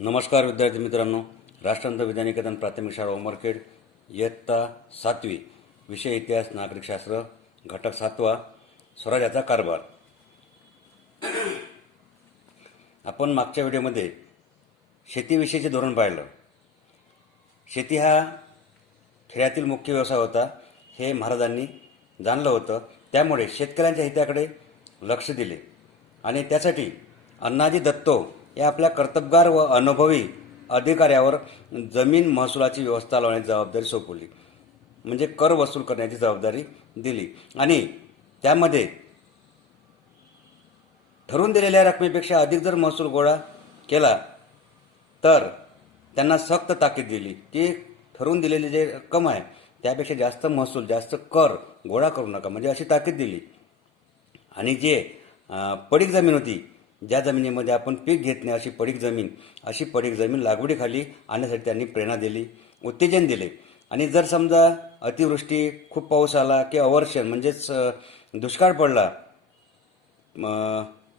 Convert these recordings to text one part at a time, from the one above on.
नमस्कार विद्यार्थी मित्रांनो, राष्ट्रसंत विद्यानिकेतन प्राथमिक शाळा उमरखेड इयत्ता 7वी, विषय इतिहास नागरिकशास्त्र, घटक 7वा, स्वराज्याचा कारभार. आपण मागच्या व्हिडिओमध्ये शेतीविषयीचे धोरण पाहिलं. शेती हा खेड्यातील मुख्य व्यवसाय होता हे महाराजांनी जाणलं होतं. त्यामुळे शेतकऱ्यांच्या हिताकडे लक्ष दिले आणि त्यासाठी अण्णाजी दत्तो या आपल्या कर्तबगार व अनुभवी अधिकाऱ्यावर जमीन महसुलाची व्यवस्था लावण्याची जबाबदारी सोपवली. म्हणजे कर वसूल करण्याची जबाबदारी दिली आणि त्यामध्ये ठरवून दिलेल्या रकमेपेक्षा अधिक जर महसूल गोळा केला तर त्यांना सक्त ताकीद दिली की ठरवून दिलेली जे रक्कम आहे त्यापेक्षा जास्त महसूल, जास्त कर गोळा करू नका, म्हणजे अशी ताकीद दिली. आणि जे पडीक जमीन होती, ज्या जमिनीमध्ये आपण पीक घेत नाही अशी पडीक जमीन लागवडीखाली आणण्यासाठी त्यांनी प्रेरणा दिली, उत्तेजन दिले. आणि जर समजा अतिवृष्टी, खूप पाऊस आला की अवर्षण म्हणजेच दुष्काळ पडला,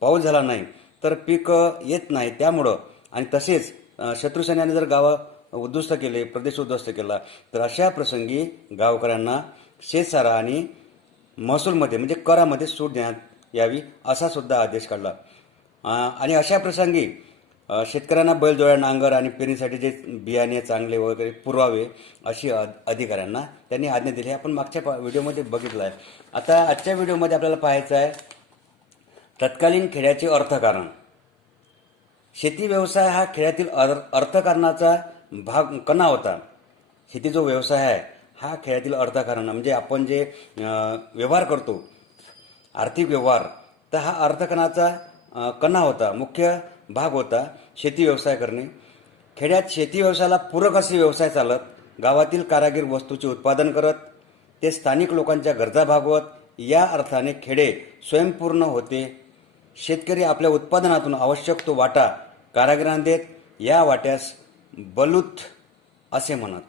पाऊस झाला नाही तर पीक येत नाही, त्यामुळं आणि तसेच शत्रुसैन्याने जर गावं उद्ध्वस्त केले, प्रदेश उद्ध्वस्त केला तर अशा प्रसंगी गावकऱ्यांना शेतसारा आणि महसूलमध्ये म्हणजे करामध्ये सूट देण्यात यावी असा सुद्धा आदेश काढला. आणि अशा प्रसंगी शेतकऱ्यांना बैलजोड्या, नांगर आणि पेरणीसाठी जे बियाणे चांगले वगैरे पुरवावे अशी अधिकाऱ्यांना त्यांनी आज्ञा दिली. आपण मागच्या व्हिडिओमध्ये बघितलं आहे. आता आजच्या व्हिडिओमध्ये आपल्याला पाहायचं आहे तत्कालीन खेड्याचे अर्थकारण. शेती व्यवसाय हा खेड्यातील अर्थकारणाचा भाग कणा होता. शेती जो व्यवसाय आहे हा खेड्यातील अर्थकारण म्हणजे आपण जे व्यवहार करतो, आर्थिक व्यवहार, तर हा अर्थकारणाचा कणा होता, मुख्य भाग होता शेती व्यवसाय करणे. खेड्यात शेती व्यवसायाला पूरक असे व्यवसाय चालत. गावातील कारागीर वस्तूचे उत्पादन करत, ते स्थानिक लोकांच्या गरजा भागवत. या अर्थाने खेडे स्वयंपूर्ण होते. शेतकरी आपल्या उत्पादनातून आवश्यक तो वाटा कारागिरांना देत. या वाट्यास बलूत असे म्हणत.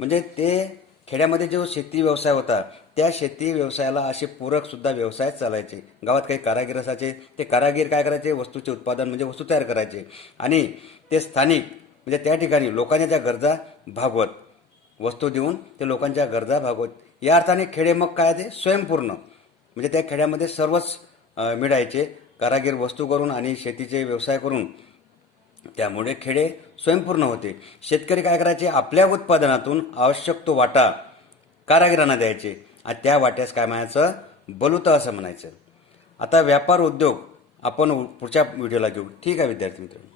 म्हणजे ते खेड्यामध्ये जो शेती व्यवसाय होता त्या शेती व्यवसायाला असे पूरक सुद्धा व्यवसाय चालायचे. गावात काही कारागीर असायचे, ते कारागीर काय करायचे, वस्तूचे उत्पादन म्हणजे वस्तू तयार करायचे आणि ते स्थानिक म्हणजे त्या ठिकाणी लोकांच्या ज्या गरजा भागवत, वस्तू देऊन ते लोकांच्या गरजा भागवत. या अर्थाने खेडे मग काय ते स्वयंपूर्ण म्हणजे त्या खेड्यामध्ये सर्वच मिळायचे, कारागीर वस्तू करून आणि शेतीचे व्यवसाय करून. त्यामुळे खेडे स्वयंपूर्ण होते. शेतकरी काय करायचे, आपल्या उत्पादनातून आवश्यक तो वाटा कारागिरांना द्यायचे आणि त्या वाट्यास काय म्हणायचं, बलुत असं म्हणायचं. आता व्यापार उद्योग आपण पुढच्या व्हिडिओला घेऊ. ठीक आहे विद्यार्थी मित्रांनो.